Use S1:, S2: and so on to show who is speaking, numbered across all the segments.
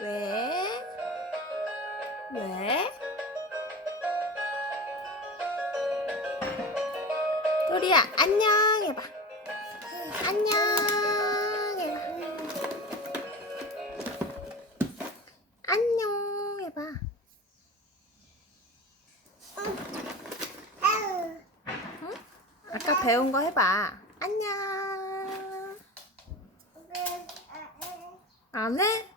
S1: 왜? 왜? 도리야 안녕 해봐. 안녕 해봐. 안녕 해봐. 응? 아까 배운 거 해봐. 안녕. 안 해?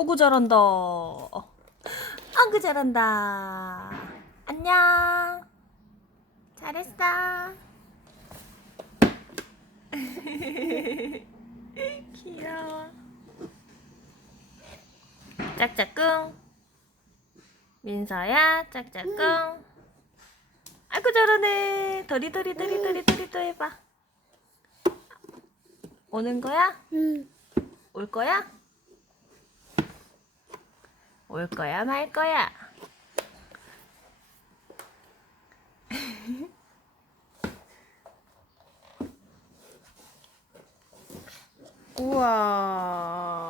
S1: 어구 잘한다. 어구 잘한다. 안녕. 잘했어. 귀여워. 짝짝꿍. 민서야, 짝짝꿍. 아이고 잘하네. 도리도리 도리도리 도리도 해봐. 오는 거야? 올 거야? 올 거야 말 거야? 우와